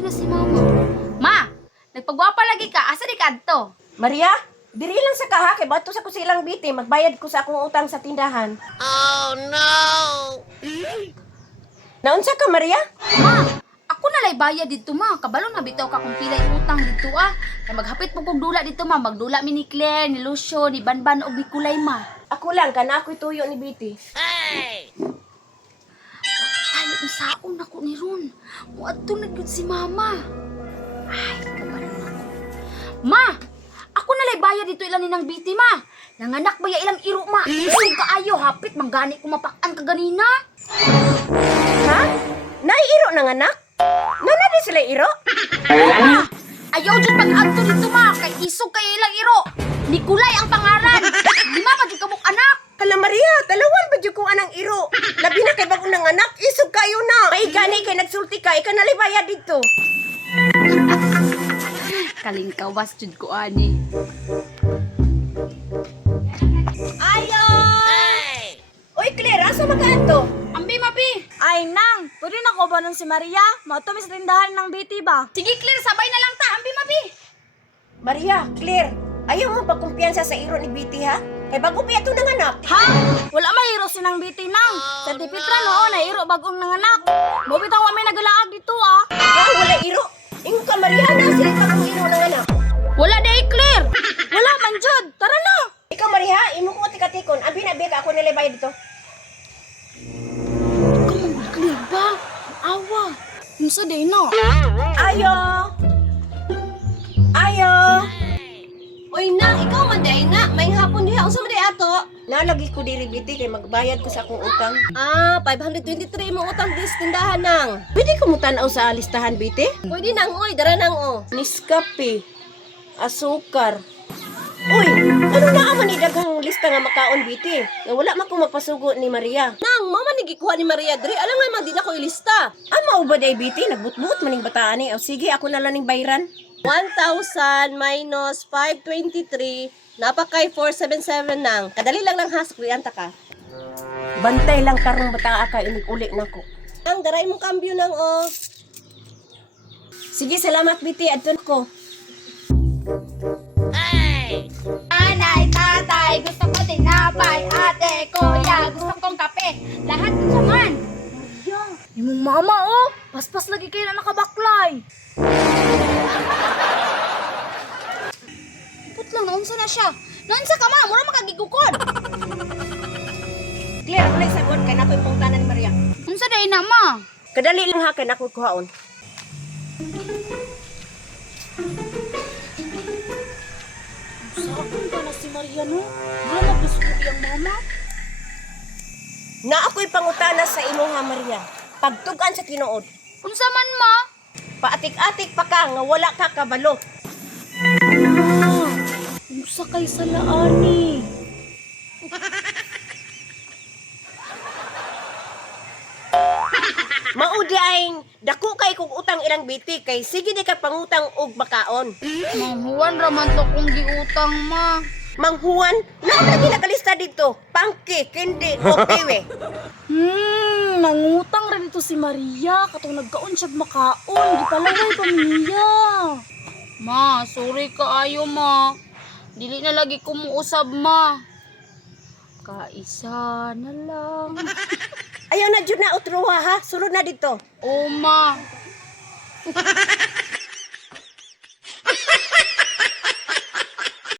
yun na si mama. Ma, nagpagwapa lagi ka. Asa di ka adto? Maria, diri lang sa kaha kay bato sa kusilang biti, magbayad ko sa akong utang sa tindahan. Oh no! Naunsa ka, Maria? Ma, ako na lay bayad dito ma. Kabalo na bitaw ka kung pilay utang dito ah. Kay maghapit po kong dula dito ma. Magdula mi ni Claire, ni Lucio, ni Banban og ni Kulay ma. Ako lang, kana ako'y tuyo ni Biti. Hey! Ay, isaon ako ni Ron. Muadto na gyud si mama. Ay, kabalo na ko. Ma, ako na lay bayad dito ilang ninang biti ma. Nanganak ba ya ilang iro ma? Isog kaayo hapit manggani ko mapak-an ka ganina. Ha? Naiiro ng anak? Nanadi sila iro? Ma, ayaw dyan pag-adto dito ma. Kay isog kay ilang iro. Nikulay ang pangalan. Di ma pa dyan kamok anak. Hala Maria, talawan ba dyan ko anang iro? Labi na kay bagong ng anak, isog kayo na. May gani kay nagsulti ka, ika nalibaya dito. Kalingkaw was jud ko ani. Ayo! Hey! Uy, Claire, asa magkanto? Ambi mapi. Ay, nang! Pwede na ko ba nun si Maria? Matumis rindahan ng biti ba? Sige Claire, sabay na lang ta. Ambi mapi. Maria, Claire, ayaw mo ba kumpiyansa sa iro ni Biti ha? Kay bago pa ito ng anak. Ha? Wala mahiro sinang biti nang. Sa dipitra no, nahiro bagong nanganak. Bobitang wa may nagalaag dito ah. Ha? Wala iro? Ingo ka, Maria, na sila bagong iro ng anak. Wala day Claire. Wala man jud. Tara na. Ikaw, Maria, imo ko tikatikon. Abi na ka ako nalibaya dito. Claire ba? Awa. Unsa day no? Ayo! Ayo! Uy na, ikaw man day na. May hapon diha. Unsa man day ato? Nalagi ko diri Biti kay magbayad ko sa akong utang. Ah, 523 mo utang dis tindahan nang. Pwede ko mo tanaw sa listahan, Biti? Pwede nang oy, dara nang o. Nescafe, asukar. Uy, ano na man ni daghang lista nga makaon, Biti? Nga wala man ko magpasugo ni Maria. Nang, mama ni gikuha ni Maria diri. Alam nga man di na ko ilista. Ama ba day, Biti? Nagbutbut maning bataan ni. O sige, ako na lang ning bayran. 1,000 minus 523 napakay 477 nang. Kadali lang ha, sukliyanta ka. Bantay lang karong bataa ka, inig-uli na ko. Nang, daray mo kambyo nang o. Sige, salamat, Biti. Adton ko. Nanay, tatay, gusto ko tinapay. Ate, kuya, gusto kong kape. Lahat gusto man. Imong mama oh. Paspas lagi kayo na nakabaklay. Putlang, naunsa na siya. Naunsa ka ma, mura makagigukod. Claire, wala sagot kay nakoy pungtanan ni Maria. Unsa day na ma? Kadali lang ha kay nakoy kuhaon. Sakon ba na si Maria no? Wala na gusto ko yung mama. Na ako'y pangutana sa imo ha, Maria. Pagtugan sa tinuod. Unsa man ma? Paatik-atik pa ka nga wala ka kabalo. Unsa kay salaani? Maudi ay dako kay kung utang ilang Biti kay sige di ka pangutang og makaon. Manghuwan raman to kung giutang ma. Manghuan, lagi nakalista dito. Pangki, kindi, o piwe. Nangutang rin ito si Maria. Katong nagkaon siya makaon. Di palaway pamilya. Ma, sorry kaayo ma. Dili na lagi ko muusab ma. Kaisa na lang. Ayaw na dyan na utruha ha. Sulod na dito. O ma.